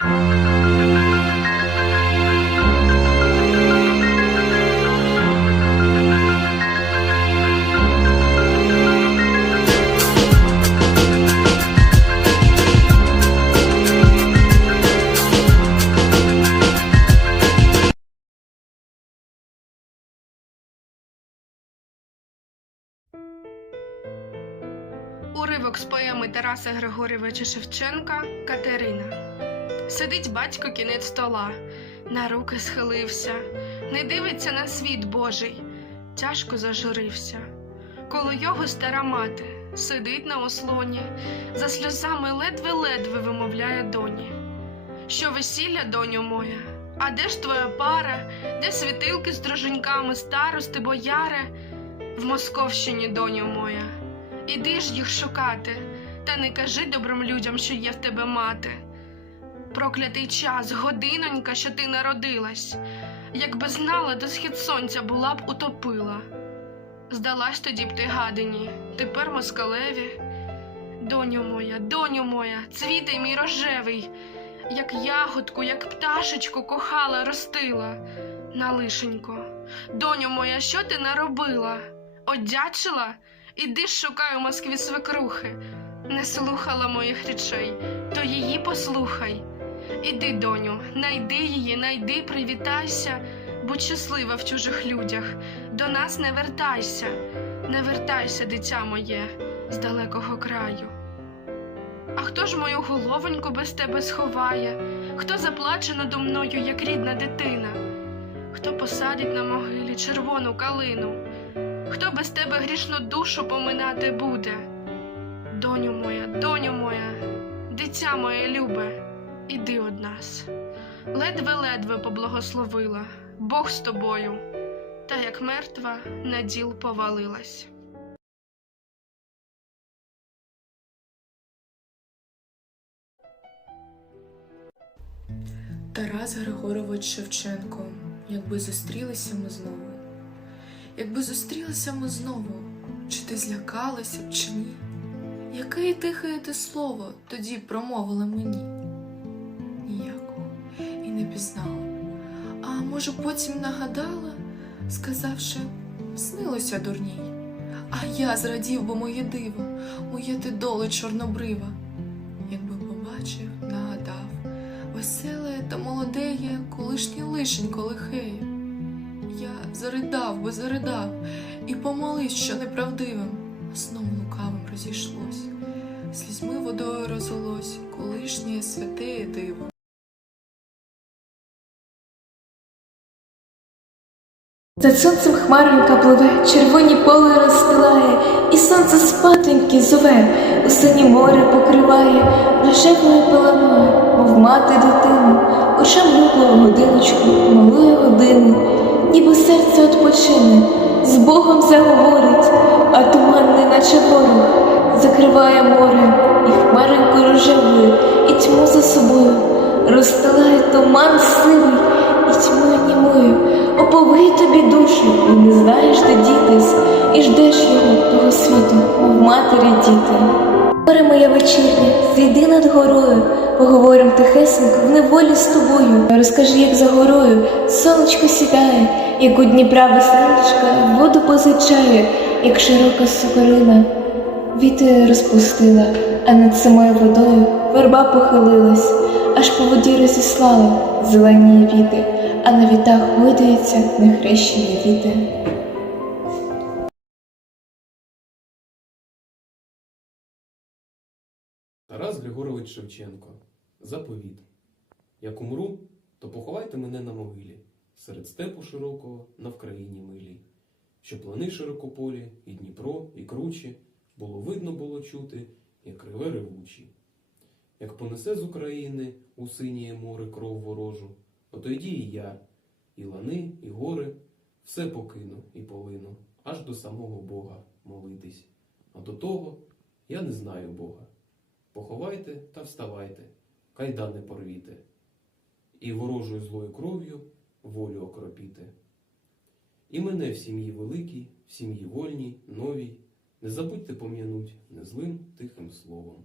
Уривок з поеми Тараса Григорьовича Шевченка Катерина. Сидить батько кінець стола, на руки схилився, не дивиться на світ Божий, тяжко зажурився. Коло його стара мати сидить на ослоні, за сльозами ледве-ледве вимовляє доні. Що весілля, доню моя, а де ж твоя пара, де світилки з друженьками, старости, бояри? В Московщині, доню моя. Іди ж їх шукати, та не кажи добрим людям, що є в тебе мати. Проклятий час, годинонька, що ти народилась, якби знала, до схід сонця була б утопила. Здалась тоді б ти гадині, тепер москалеві. Доню моя, доню моя, цвітай мій рожевий, як ягодку, як пташечку кохала, ростила. Налишенько, доню моя, що ти наробила? Одячила? Іди шукай у Москві свекрухи. Не слухала моїх речей, то її послухай. Іди, доню, найди її, найди, привітайся, будь щаслива в чужих людях, до нас не вертайся, не вертайся, дитя моє, з далекого краю. А хто ж мою головоньку без тебе сховає? Хто заплаче надо мною, як рідна дитина? Хто посадить на могилі червону калину? Хто без тебе грішну душу поминати буде? Доню моя, доню моя, дитя моє любе, іди од нас. Ледве-ледве поблагословила, Бог з тобою, та як мертва на діл повалилась. Тарас Григорович Шевченко, якби зустрілися ми знову. Якби зустрілися ми знову, чи ти злякалася б, чи ні? Яке тихе ти слово тоді промовила мені? Не пізнала. А може, потім нагадала, сказавши, снилося дурній. А я зрадів, бо моє диво, моє ти доле чорнобрива. Якби побачив, нагадав, веселе та молодеє, колишнє лишенько лихеє. Я заридав би заридав і помолився, що неправдивим, а сном лукавим розійшлось, слізьми водою розлилось, колишнє святеє диво. За сонцем хмаронька пливе, червоні поле розстилає, і сонце спатоньки зове, у сині море покриває, рожевою пеленою, мов мати дитину, очам люблю годиночку, малує годину, ніби серце odpoczyне, з Богом заговорить, а туман, неначе ворог, закриває море, і хмаринку рожевою, і тьму за собою, розстилає туман сивий, і німою, оповий тобі душу, і не знаєш, де дітись, і ждеш його, того світу, мов матері діти. Горе моя вечірня, зійди над горою, поговорим тихесенько в неволі з тобою. Розкажи, як за горою сонечко сідає, як у Дніпра веселочка воду позичає, як широка сокорина. Вітер розпустила, а над самою водою верба похилилась, аж по воді розіслала зелені віти, а на вітах гойдаються нехрещені діти. Тарас Григорович Шевченко. Заповіт. Як умру, то поховайте мене на могилі, серед степу широкого на Вкраїні милій. Що плани широкополі, і Дніпро, і кручі, було видно було чути, як криве ревучі. Як понесе з України у синіє море кров ворожу, отойді і я, і лани, і гори, все покину і полину, аж до самого Бога молитись. А до того я не знаю Бога. Поховайте та вставайте, кайдани порвіте, і ворожою злою кров'ю волю окропіте. І мене в сім'ї великій, в сім'ї вольній, новій, не забудьте пом'януть незлим тихим словом.